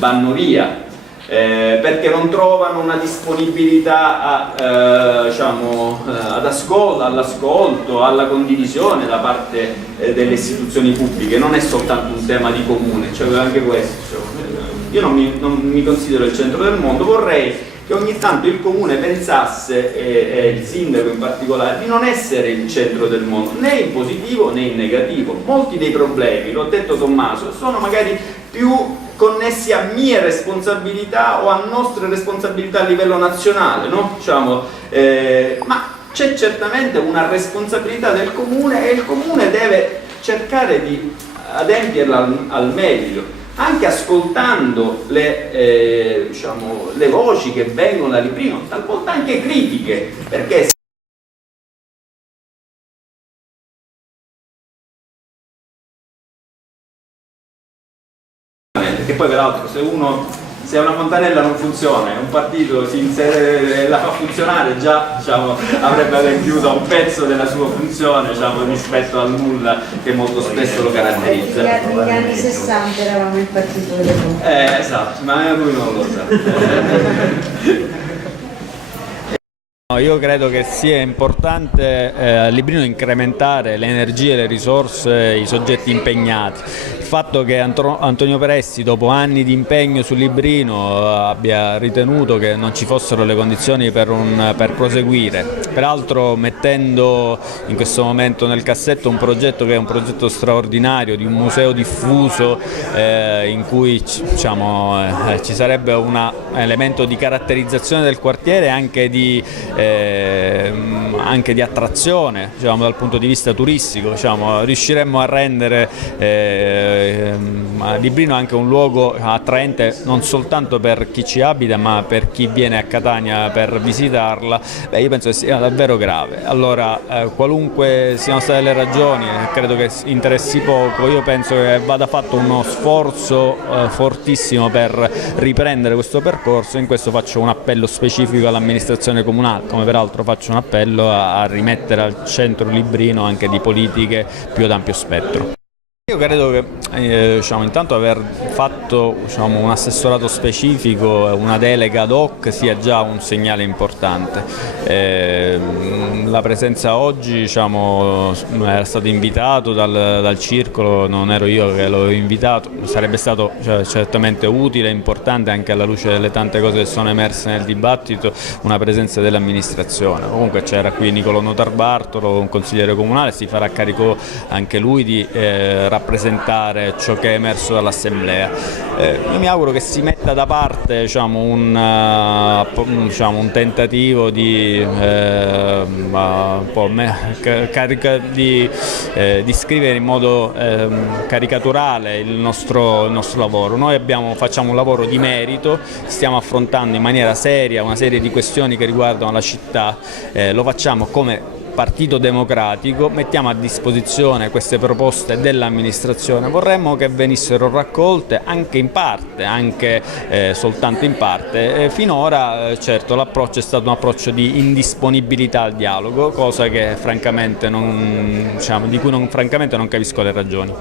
vanno via. Perché non trovano una disponibilità all'ascolto, alla condivisione da parte delle istituzioni pubbliche. Non è soltanto un tema di comune, cioè anche questo. Io non mi considero il centro del mondo, vorrei che ogni tanto il comune pensasse, e il sindaco in particolare, di non essere il centro del mondo, né in positivo né in negativo. Molti dei problemi, l'ho detto Tommaso, sono magari più connessi a mie responsabilità o a nostre responsabilità a livello nazionale, no? Ma c'è certamente una responsabilità del comune e il comune deve cercare di adempierla al meglio, anche ascoltando le voci che vengono da Librino, talvolta anche critiche, perché che poi peraltro se una fontanella non funziona e un partito la fa funzionare, già avrebbe adempiuto un pezzo della sua funzione rispetto al nulla che molto spesso lo caratterizza. Negli anni 60 eravamo il partito delle fontanelle. Esatto, ma lui non lo sa. Io credo che sia importante a Librino incrementare le energie, le risorse, i soggetti impegnati. Il fatto che Antonio Peressi, dopo anni di impegno su Librino, abbia ritenuto che non ci fossero le condizioni per proseguire, peraltro mettendo in questo momento nel cassetto un progetto che è un progetto straordinario di un museo diffuso in cui ci sarebbe un elemento di caratterizzazione del quartiere e anche di attrazione dal punto di vista turistico. Riusciremmo a rendere Librino anche un luogo attraente non soltanto per chi ci abita ma per chi viene a Catania per visitarla. Io penso che sia davvero grave. Allora qualunque siano state le ragioni, credo che interessi poco. Io penso che vada fatto uno sforzo fortissimo per riprendere questo percorso. In questo faccio un appello specifico all'amministrazione comunale, come peraltro faccio un appello a rimettere al centro Librino anche di politiche più ad ampio spettro. Io credo che intanto aver fatto un assessorato specifico, una delega ad hoc sia già un segnale importante. La presenza oggi era stato invitato dal circolo, non ero io che l'ho invitato, sarebbe stato certamente utile e importante anche alla luce delle tante cose che sono emerse nel dibattito una presenza dell'amministrazione. Comunque c'era qui Nicolò Notarbartolo, un consigliere comunale, si farà carico anche lui di rappresentare ciò che è emerso dall'Assemblea. Io mi auguro che si metta da parte un tentativo di scrivere in modo caricaturale il nostro lavoro. Noi facciamo un lavoro di merito, stiamo affrontando in maniera seria una serie di questioni che riguardano la città, lo facciamo come Partito Democratico, mettiamo a disposizione queste proposte dell'amministrazione, vorremmo che venissero raccolte anche in parte, anche soltanto in parte. Finora certo l'approccio è stato un approccio di indisponibilità al dialogo, cosa che francamente di cui francamente non capisco le ragioni.